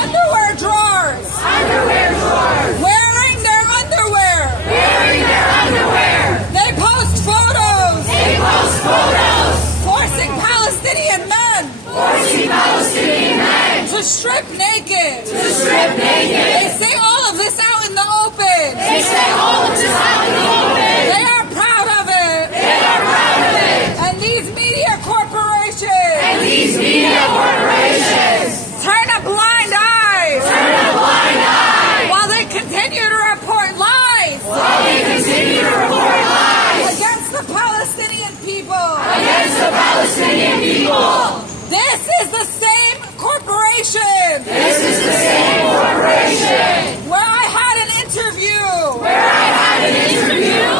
Underwear drawers. Wearing their underwear. They post photos. Forcing Palestinian men. To strip naked. They say all of this out in the open. They are proud of it. And these media corporations turn a blind eye while they continue to report lies against the Palestinian people. This is the same corporation where I had an interview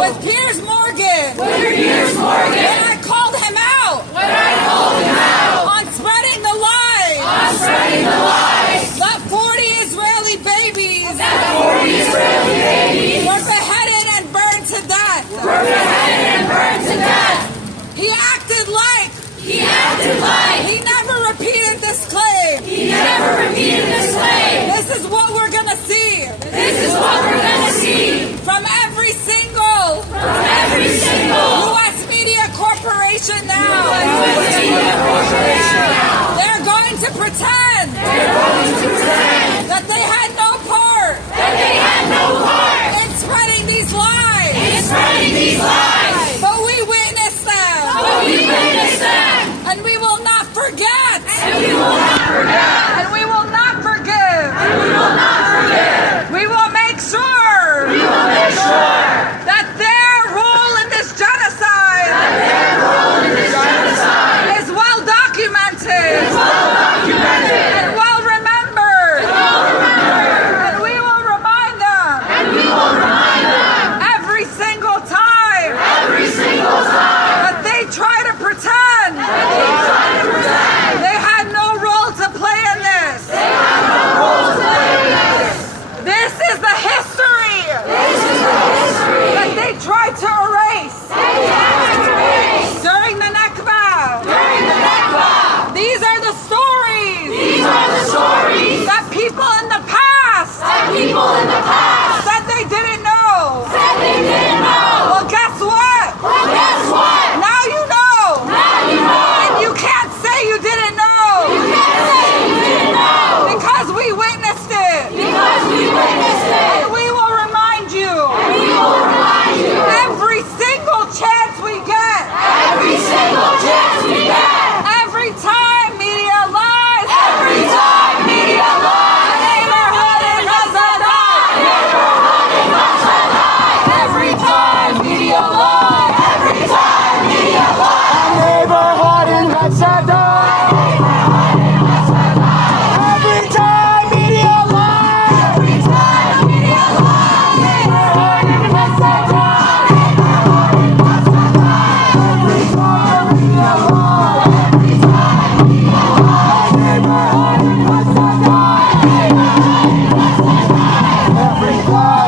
with Piers Morgan. When I called him out on spreading the lies that 40 Israeli babies were beheaded and burned to death. He acted like he never repeated this claim. This is what we're gonna see. From every single U.S. media corporation now. They're going to pretend that they had no part in spreading these lies. But we witnessed them. And we will not forget. And we will not forgive. We will make sure that their role in this genocide is well documented and well remembered. And we will remind them every single time that they try to pretend they had no role to play in this. This is the history that they tried to erase during the NAKBA. These are the stories that people in the past